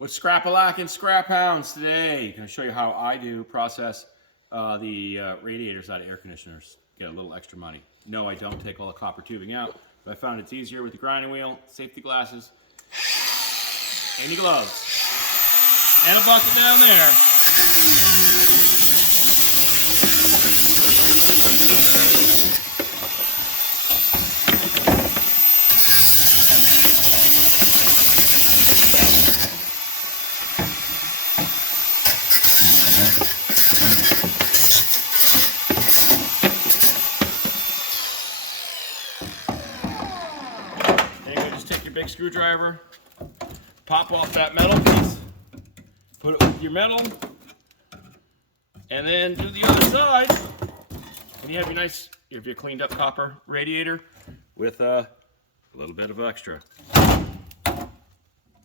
With Scrap-a-lack and Scrap Hounds today, I'm going to show you how I do process the radiators out of air conditioners. Get a little extra money. No, I don't take all the copper tubing out, but I found it's easier with the grinding wheel, safety glasses, and your gloves, and a bucket down there. Take your big screwdriver, pop off that metal piece, put it with your metal, and then do the other side, and you have your cleaned up copper radiator with a little bit of extra.